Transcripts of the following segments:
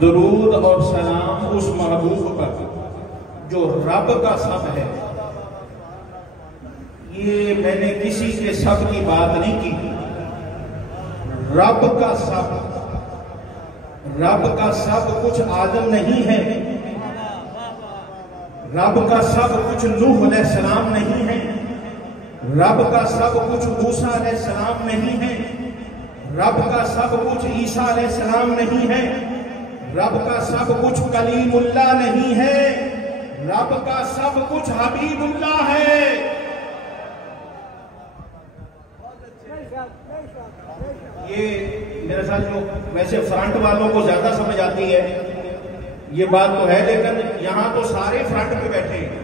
درود اور سلام اس محبوب پر جو رب کا سب ہے۔ یہ میں نے کسی کے سب کی بات نہیں کی، رب کا سب۔ رب کا سب کچھ آدم نہیں ہے، رب کا سب کچھ نوح علیہ السلام نہیں ہے، رب کا سب کچھ موسیٰ علیہ السلام نہیں ہے، رب کا سب کچھ عیسیٰ علیہ السلام نہیں ہے، رب کا سب کچھ کلیم اللہ نہیں ہے، رب کا سب کچھ حبیب اللہ ہے۔ یہ میرے ساتھ جو ویسے فرنٹ والوں کو زیادہ سمجھ آتی ہے یہ بات تو ہے، لیکن یہاں تو سارے فرنٹ پہ بیٹھے ہیں۔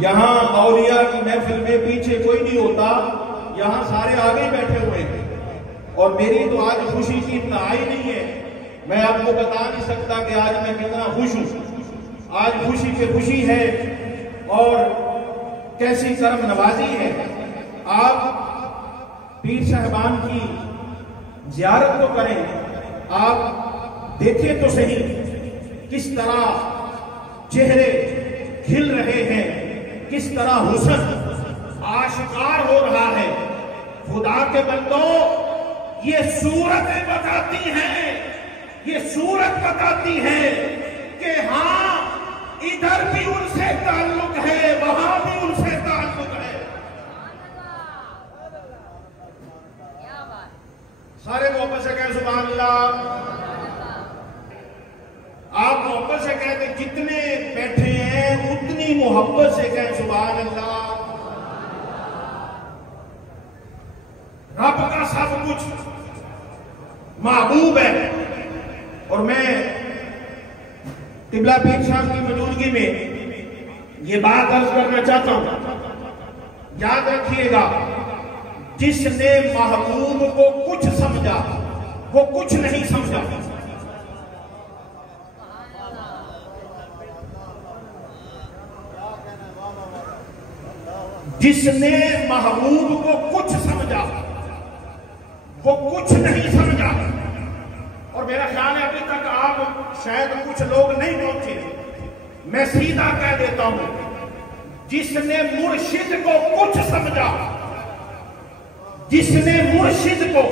یہاں اولیاء کی محفل میں پیچھے کوئی نہیں ہوتا، یہاں سارے آگے بیٹھے ہوئے ہیں، اور میری تو آج خوشی کی انتہائی نہیں ہے۔ میں آپ کو بتا نہیں سکتا کہ آج میں کتنا خوش ہوں۔ آج خوشی پہ خوشی ہے اور کیسی کرم نوازی ہے۔ آپ پیر صاحبان کی زیارت تو کریں، آپ دیکھیں تو صحیح کس طرح چہرے کھل رہے ہیں، کس طرح حسن آشکار ہو رہا ہے۔ خدا کے بندوں، یہ صورتیں بتاتی ہیں، یہ صورت بتاتی ہے کہ ہاں ادھر بھی ان سے تعلق ہے، وہاں بھی ان سے تعلق ہے۔ سارے محبت سے کہیں سبحان اللہ۔ آپ محبت سے کہتے جتنے بیٹھے ہیں اتنی محبت سے کہیں سبحان اللہ۔ رب کا سب کچھ محبوب ہے، اور میں قبلہ پیر صاحب کی موجودگی میں یہ بات عرض کرنا چاہتا ہوں، یاد رکھیے گا، جس نے محبوب کو کچھ سمجھا وہ کچھ نہیں سمجھا۔ جس نے محبوب کو کچھ سمجھا وہ کچھ نہیں سمجھا۔ اور میرا خیال ہے ابھی تک آپ شاید کچھ لوگ نہیں پہنچے، میں سیدھا کہہ دیتا ہوں، جس نے مرشد کو کچھ سمجھا، جس نے مرشد کو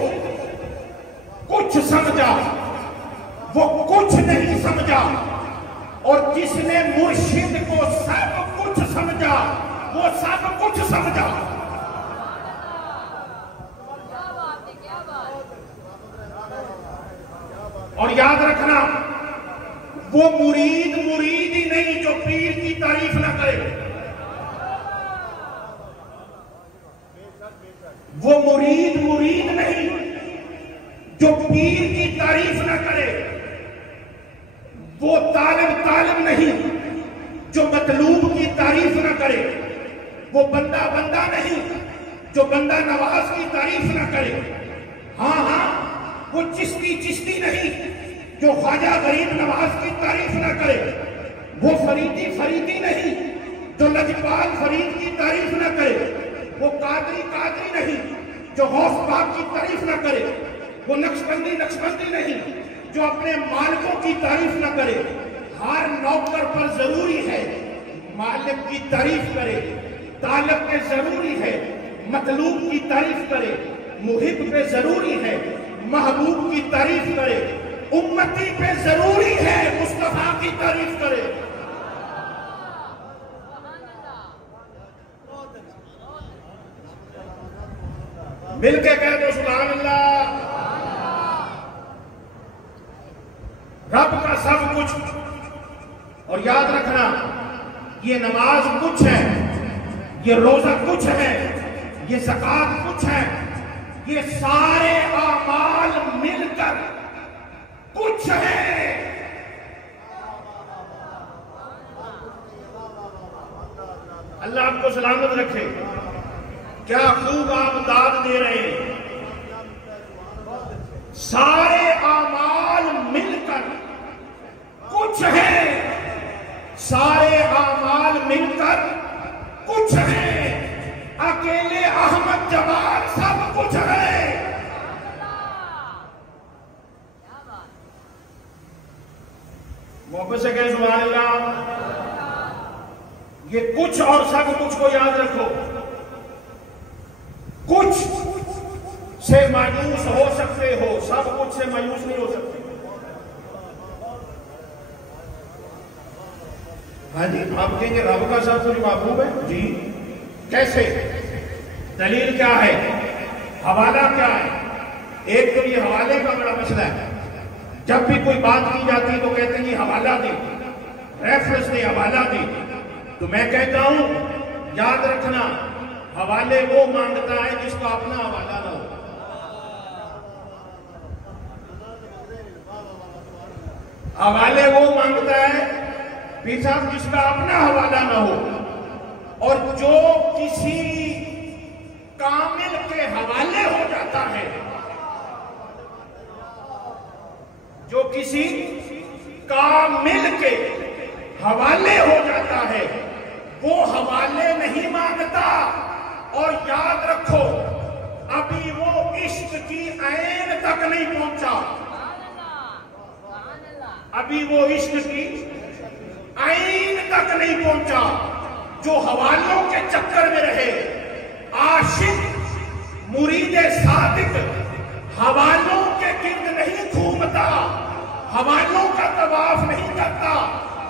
کچھ سمجھا وہ کچھ نہیں سمجھا، اور جس نے مرشد کو سب کچھ سمجھا وہ سب کچھ سمجھا۔ اور یاد رکھنا، وہ مرید ہی نہیں جو پیر کی تعریف نہ کرے، وہ مرید نہیں جو پیر کی تعریف نہ کرے، وہ طالب نہیں جو مطلوب کی تعریف نہ کرے، وہ بندہ نہیں جو بندہ نواز کی تعریف نہ کرے۔ ہاں وہ چشتی نہیں جو خواجہ غریب نواز کی تعریف نہ کرے، وہ فریدی نہیں جو لجپال فرید کی تعریف نہ کرے، وہ قادری نہیں جو غوث پاک کی تعریف نہ کرے، وہ نقشبندی نہیں جو اپنے مالکوں کی تعریف نہ کرے۔ ہر نوکر پر ضروری ہے مالک کی تعریف کرے، طالب پہ ضروری ہے مطلوب کی تعریف کرے، محب پہ ضروری ہے محبوب کی تعریف کرے، امتی پہ ضروری ہے مصطفیٰ کی تعریف کرے۔ مل کے کہہ دو سبحان اللہ۔ رب کا سب کچھ، اور یاد رکھنا یہ نماز کچھ ہے، یہ روزہ کچھ ہے، یہ زکوٰۃ کچھ ہے، یہ سارے اعمال مل کر کچھ ہے۔ اللہ آپ کو سلامت رکھے۔ کیا خوب آپ داد دے رہے ہیں۔ سارے اعمال مل کر کچھ ہے، سارے اعمال مل کر کچھ ہے، اکیلے احمد جواد سب کچھ ہے۔ محبت سے کہیں سبحان اللہ۔ یہ کچھ اور سب کچھ کو یاد رکھو، کچھ سے مایوس ہو سکتے ہو، سب کچھ سے مایوس نہیں ہو سکتے۔ ہاں جی، آپ کہیں گے رب کا سب کچھ محبوب ہے؟ جی، کیسے؟ دلیل کیا ہے؟ حوالہ کیا ہے؟ ایک تو یہ حوالے کا بڑا مسئلہ ہے، جب بھی کوئی بات کی جاتی تو کہتے ہیں یہ حوالہ دے، ریفرنس دے، حوالہ دے۔ تو میں کہتا ہوں یاد رکھنا، حوالے وہ مانگتا ہے جس کا اپنا حوالہ نہ ہو۔ حوالے وہ مانگتا ہے پیچھا جس کا اپنا حوالہ نہ ہو، اور جو کسی کامل کے حوالے ہو جاتا ہے، جو کسی کامل کے حوالے ہو جاتا ہے وہ حوالے نہیں مانگتا۔ اور یاد رکھو ابھی وہ عشق کی عین تک نہیں پہنچا، ابھی وہ عشق کی عین تک نہیں پہنچا۔ جو حوالوں کے چکر میں رہے، عاشق مرید صادق حوالوں کے گرد نہیں گھومتا، حوالوں کا طواف نہیں کرتا،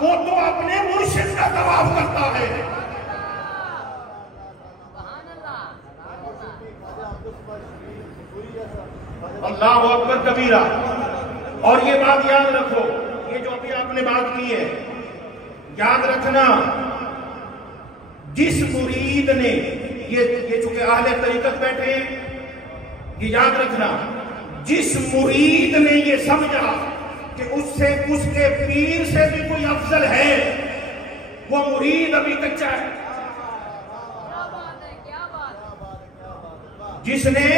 وہ تو اپنے مرشد کا طواف کرتا ہے۔ اللہ اکبر کبیرہ۔ اور یہ بات یاد رکھو، یہ جو ابھی آپ نے بات کی ہے، یاد رکھنا جس مرید نے یہ چونکہ اہل طریقت بیٹھے ہیں، یہ یاد رکھنا جس مرید نے یہ سمجھا کہ اس کے پیر سے بھی کوئی افضل ہے، وہ مرید ابھی کچا ہے۔ جس نے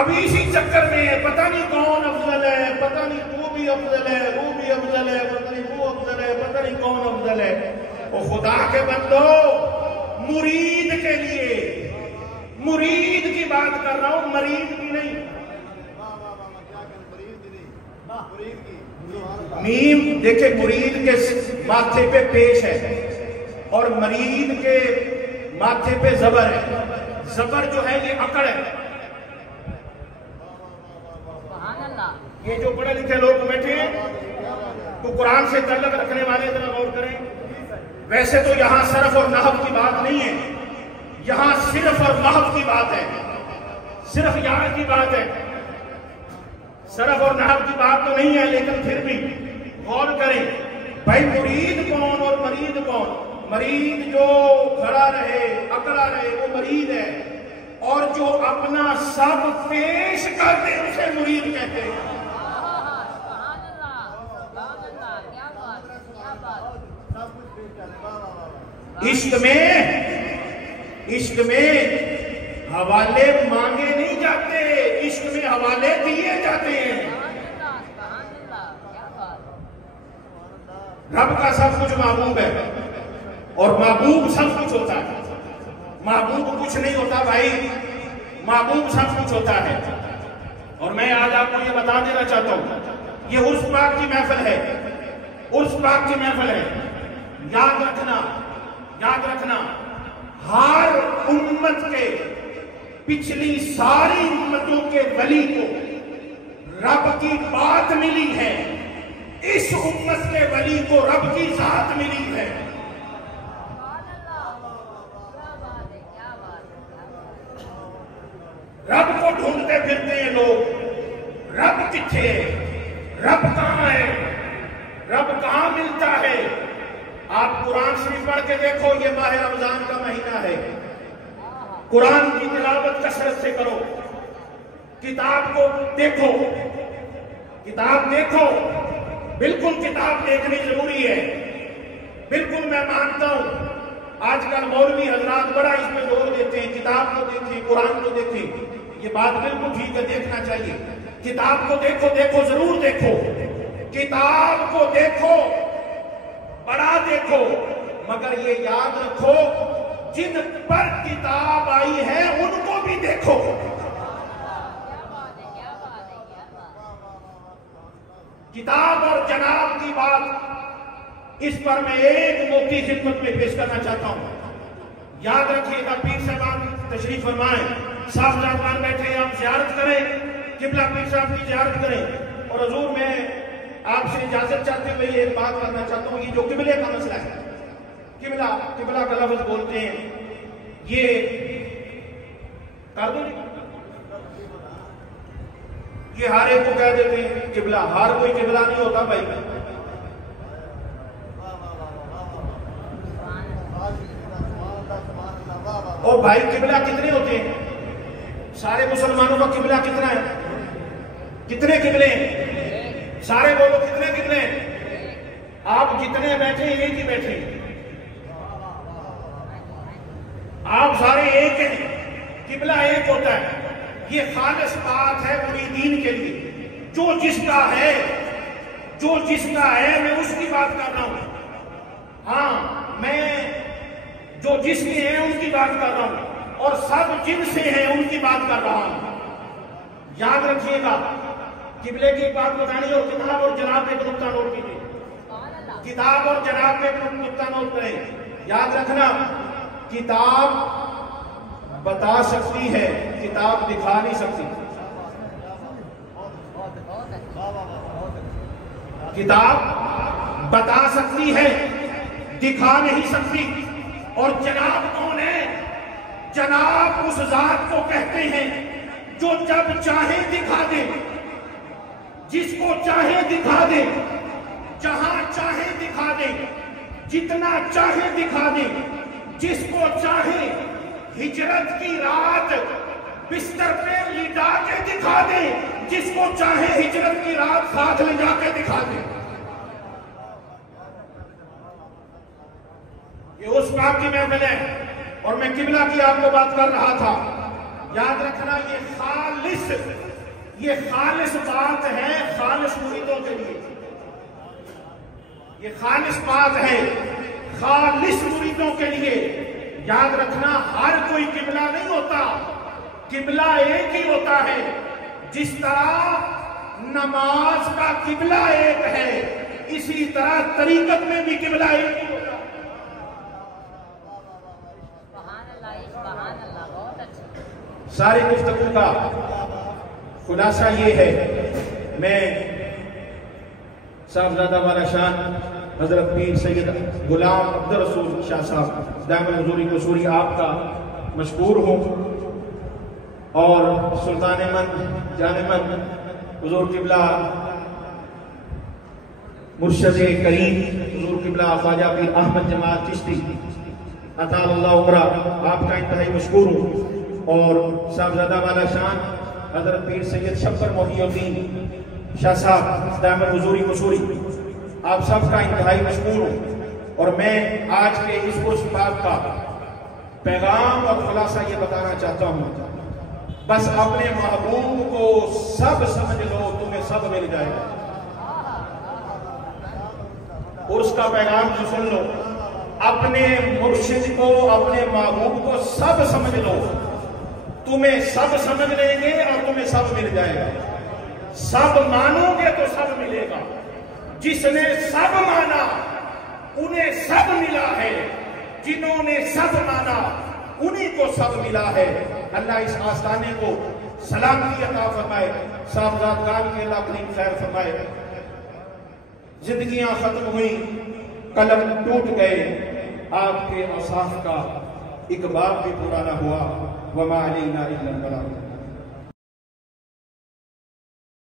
ابھی اسی چکر میں پتہ نہیں کون افضل ہے، پتہ نہیں وہ بھی افضل ہے، وہ بھی افضل ہے، پتہ نہیں وہ افضل ہے، پتہ نہیں کون افضل ہے۔ وہ خدا کے بندو، مرید کے لیے، مرید کی بات کر رہا ہوں، مرید کی نہیں۔ میم دیکھیں مرید کے ماتھے پہ پیش ہے اور مرید کے ماتھے پہ زبر ہے۔ زبر جو ہے یہ اکڑ ہے۔ یہ جو پڑھے لکھے لوگ بیٹھے ہیں تو قرآن سے تعلق رکھنے والے ذرا غور کریں۔ ویسے تو یہاں صرف اور نحو کی بات نہیں ہے، یہاں صرف اور محو کی بات ہے، صرف یہاں کی بات ہے، صرف اور نحو کی بات تو نہیں ہے، لیکن پھر بھی غور کریں بھائی مرید کون اور مرید کون؟ مرید جو کھڑا رہے، اکڑا رہے، وہ مرید ہے، اور جو اپنا سب پیش کر دے اسے مرید کہتے ہیں۔ عشق میں حوالے مانگے نہیں جاتے، عشق میں حوالے دیے جاتے ہیں۔ رب کا سب کچھ محبوب ہے، اور محبوب سب کچھ ہوتا ہے۔ محبوب کچھ نہیں ہوتا بھائی، محبوب سب کچھ ہوتا ہے۔ اور میں آج آپ کو یہ بتا دینا چاہتا ہوں، یہ عرس پاک کی محفل ہے، عرس پاک کی محفل ہے۔ یاد رکھنا، یاد رکھنا، ہر امت کے، پچھلی ساری امتوں کے ولی کو رب کی بات ملی ہے، اس امت کے ولی کو رب کی ذات ملی ہے۔ رب کو ڈھونڈتے پھرتے ہیں لوگ، رب کتھے ہے، رب کہاں ہے، رب کہاں ملتا ہے؟ آپ قرآن شریف پڑھ کے دیکھو، یہ ماہ رمضان کا مہینہ ہے، قرآن کی تلاوت کثرت سے کرو، کتاب کو دیکھو، کتاب دیکھو، بالکل کتاب دیکھنی ضروری ہے۔ بالکل میں مانتا ہوں آج کل مولوی حضرات بڑا اس میں زور دیتے ہیں، کتاب کو دیکھیں، قرآن کو دیکھیں، یہ بات بالکل ٹھیک ہے، دیکھنا چاہیے۔ کتاب کو دیکھو، دیکھو، ضرور دیکھو، کتاب کو دیکھو، بڑا دیکھو، مگر یہ یاد رکھو جن پر کتاب آئی ہے ان کو بھی دیکھو۔ کتاب اور جناب کی بات اس پر میں ایک موقع خدمت میں پیش کرنا چاہتا ہوں. یاد رکھیے گا پیر صاحب تشریف فرمائیں, صاحبزادگان بیٹھے ہیں, آپ زیارت کریں, قبلہ پیر صاحب کی زیارت کریں. اور حضور میں آپ سے اجازت چاہتے ہوئے ایک بات کرنا چاہتا ہوں. یہ جو قبلے کا مسئلہ ہے, قبلہ کا لفظ بولتے ہیں, یہ کر دو یہ ہر ایک کو کہہ دیتے ہیں قبلہ. ہر کوئی قبلہ نہیں ہوتا بھائی. اور بھائی قبلہ کتنے ہوتے ہیں؟ سارے مسلمانوں کا قبلہ کتنا ہے؟ کتنے قبلے ہیں؟ سارے بولو کتنے قبلے ہیں؟ آپ جتنے بیٹھے ہیں ایک ہی بیٹھے ہیں, آپ سارے ایک ہیں, قبلہ ایک ہوتا ہے. یہ خالص بات ہے مریدین کے لیے. جو جس کا ہے میں اس کی بات کر رہا ہوں. ہاں میں جو جس میں ہیں ان کی بات کر رہا ہوں, اور سب جن سے ہیں ان کی بات کر رہا ہوں. یاد رکھیے گا قبلے کی بات بتانی, اور کتاب اور جناب میں ایک نقطہ نوٹ کیجیے. کتاب اور جناب میں ایک نقطہ نوٹ کریں. یاد رکھنا کتاب بتا سکتی ہے, کتاب دکھا نہیں سکتی. کتاب بتا سکتی ہے, دکھا نہیں سکتی. اور جناب کون ہے؟ جناب اس ذات کو کہتے ہیں جو جب چاہے دکھا دے, جس کو چاہے دکھا دے, جہاں چاہے دکھا دے, جتنا چاہے دکھا دے, جس کو چاہے ہجرت کی رات بستر پہ لٹا کے دکھا دے, جس کو چاہے ہجرت کی رات ساتھ لے جا کے دکھا دے. یہ اس بات کی محفل ہے, اور میں قبلہ کی آپ کو بات کر رہا تھا. یاد رکھنا یہ خالص بات ہے خالص مریدوں کے لیے. یہ خالص بات ہے خالص مریدوں کے لیے. یاد رکھنا ہر کوئی قبلہ نہیں ہوتا, قبلہ ایک ہی ہوتا ہے. جس طرح نماز کا قبلہ ایک ہے, اسی طرح طریقت میں بھی قبلہ ایک ہی ہوتا ہے. ساری گفتگو کا خلاصہ یہ ہے, میں صاحبزادہ والا شان حضرت پیر سید غلام عبدالرسول شاہ صاحب دائم حضوری قصوری آپ کا مشکور ہوں, اور سلطان من جان من حضور قبلہ مرشد کریم حضور قبلہ خواجہ پیر احمد جماعت چشتی اطال اللہ عمرہ آپ کا انتہائی مشکور ہوں. اور صاحبزادہ والا شان حضرت پیر سید شبر محی الدین شاہ صاحب دائم حضوری قصوری آپ سب کا انتہائی مشکور ہوں. اور میں آج کے اس بات کا پیغام اور خلاصہ یہ بتانا چاہتا ہوں, بس اپنے محبوب کو سب سمجھ لو, تمہیں سب مل جائے گا. اور اس کا پیغام جو سن لو, اپنے مرشد کو اپنے محبوب کو سب سمجھ لو, تمہیں سب سمجھ لیں گے اور تمہیں سب مل جائے گا. سب مانو گے تو سب ملے گا. جس نے سب مانا انہیں سب ملا ہے, جنہوں نے سب مانا انہیں کو سب ملا ہے. اللہ اس آستانے کو سلامتی عطا فرمائے, صاحبزادگان کے اللہ کریم خیر فرمائے. زندگیاں ختم ہوئیں, قلم ٹوٹ گئے, آپ کے اوصاف کا ایک باب بھی پورا نہ ہوا. وما علینا الا البلاغ.